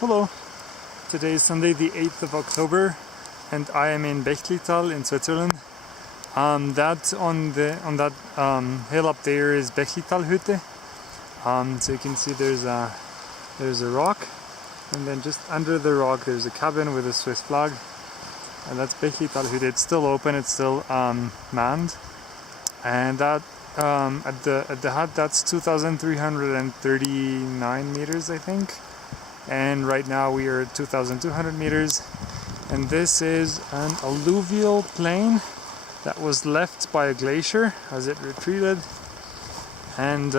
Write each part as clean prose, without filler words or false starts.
Hello, today is Sunday the 8th of October and I am in Bächlital in Switzerland. That on that hill up there is Bächlitalhütte. So you can see there's a rock, and then just under the rock there's a cabin with a Swiss flag, and that's Bächlitalhütte. It's still open, it's still manned, and that at the hut that's 2,339 meters, I think. And right now we are at 2,200 meters, and this is an alluvial plain that was left by a glacier as it retreated, and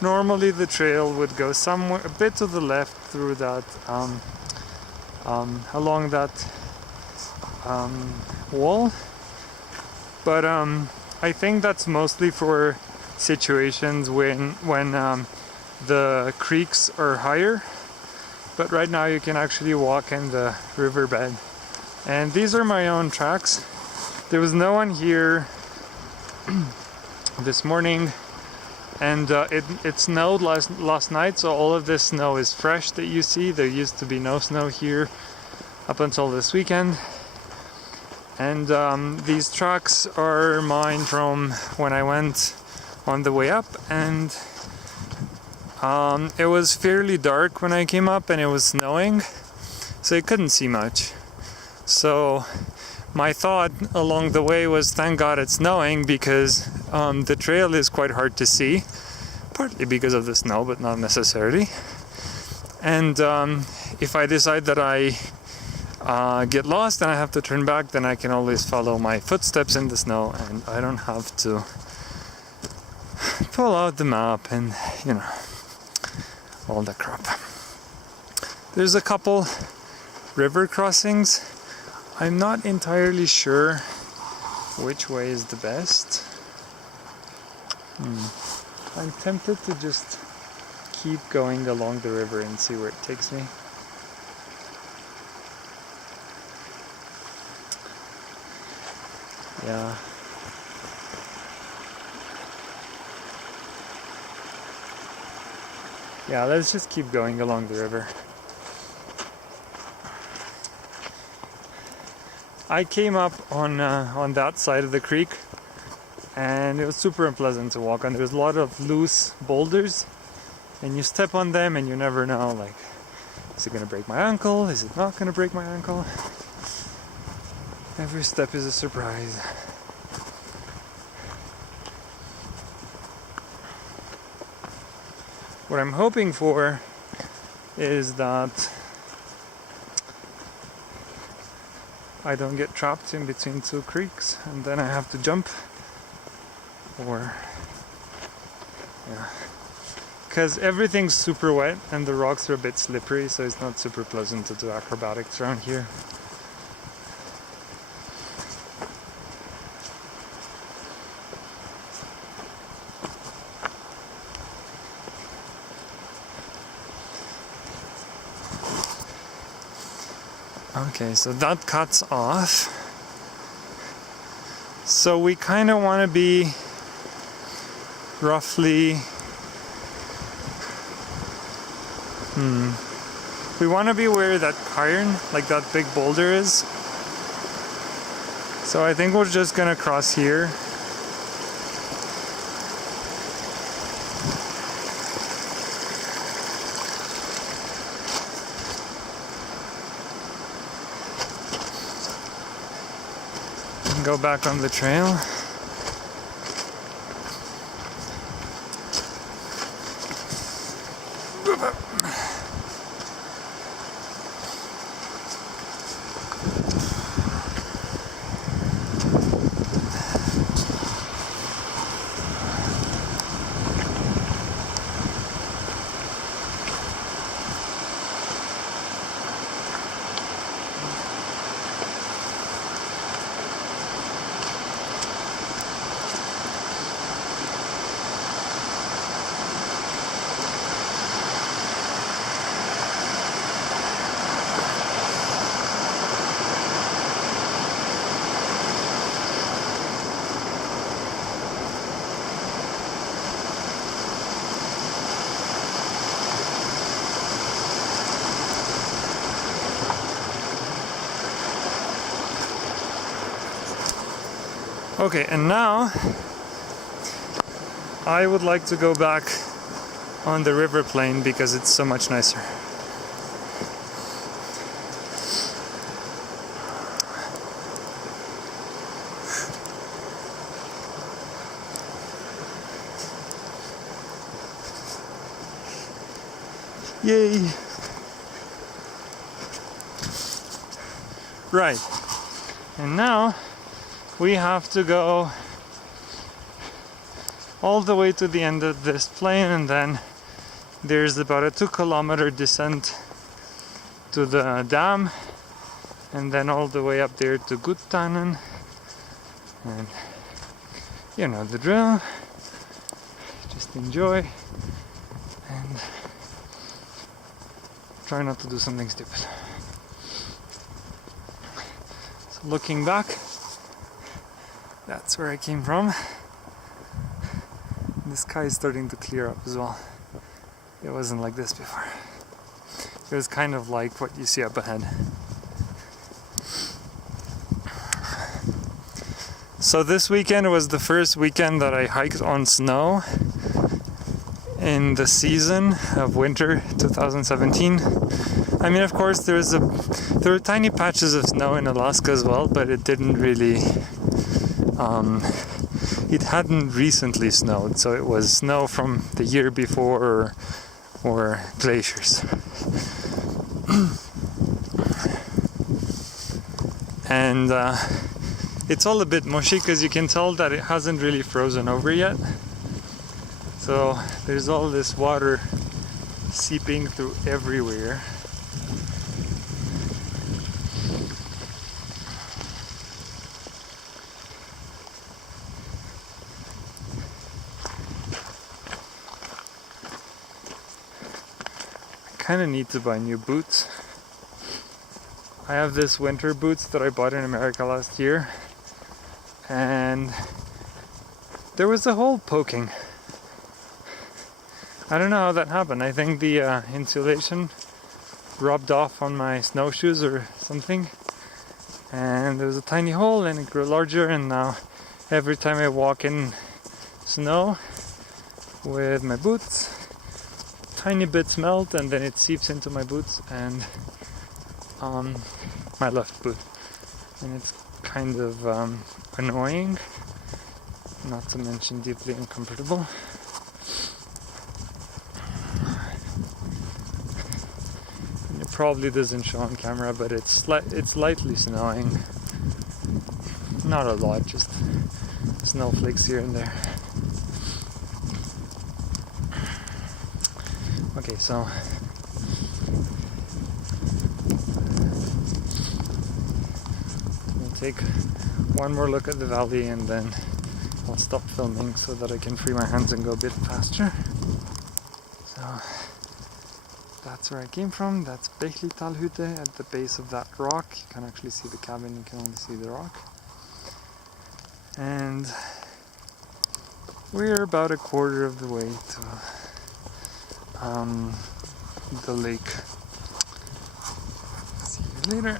normally the trail would go somewhere a bit to the left through that along that wall, but I think that's mostly for situations when the creeks are higher. But right now you can actually walk in the riverbed. And these are my own tracks. There was no one here this morning, and it snowed last night, so all of this snow is fresh that you see. There used to be no snow here up until this weekend. And these tracks are mine from when I went on the way up, and it was fairly dark when I came up and it was snowing, so you couldn't see much. So my thought along the way was, thank God it's snowing, because the trail is quite hard to see, partly because of the snow, but not necessarily. And if I decide that I get lost and I have to turn back, then I can always follow my footsteps in the snow, and I don't have to pull out the map and, you know, all the crap. There's a couple river crossings. I'm not entirely sure which way is the best. I'm tempted to just keep going along the river and see where it takes me. Yeah. Yeah, let's just keep going along the river. I came up on that side of the creek, and it was super unpleasant to walk on. There was a lot of loose boulders, and you step on them and you never know, like, is it gonna break my ankle? Is it not gonna break my ankle? Every step is a surprise. What I'm hoping for is that I don't get trapped in between two creeks and then I have to jump, or yeah, because everything's super wet and the rocks are a bit slippery, so it's not super pleasant to do acrobatics around here. Okay, so that cuts off. So we kind of want to be roughly... We want to be where that cairn, like that big boulder is. So I think we're just gonna cross here. Go back on the trail. Okay, and now I would like to go back on the river plain because it's so much nicer. Yay! Right, and now we have to go all the way to the end of this plain, and then there's about a 2-kilometer descent to the dam, and then all the way up there to Guttanen, and you know the drill. Just enjoy and try not to do something stupid. So looking back, that's where I came from. The sky is starting to clear up as well. It wasn't like this before. It was kind of like what you see up ahead. So this weekend was the first weekend that I hiked on snow in the season of winter 2017. I mean, of course, there were tiny patches of snow in Alaska as well, but it didn't really it hadn't recently snowed, so it was snow from the year before or glaciers. And it's all a bit mushy because you can tell that it hasn't really frozen over yet. So there's all this water seeping through everywhere. I kind of need to buy new boots. I have this winter boots that I bought in America last year, and there was a hole poking. I don't know how that happened. I think the insulation rubbed off on my snowshoes or something, and there was a tiny hole and it grew larger, and now every time I walk in snow with my boots, tiny bits melt and then it seeps into my boots and my left boot, and it's kind of annoying, not to mention deeply uncomfortable. And it probably doesn't show on camera, but it's lightly snowing, not a lot, just snowflakes here and there. Okay, so we'll take one more look at the valley and then I'll stop filming so that I can free my hands and go a bit faster. So that's where I came from. That's Bächlitalhütte at the base of that rock. You can actually see the cabin, you can only see the rock. And we're about a quarter of the way to the lake. See you later.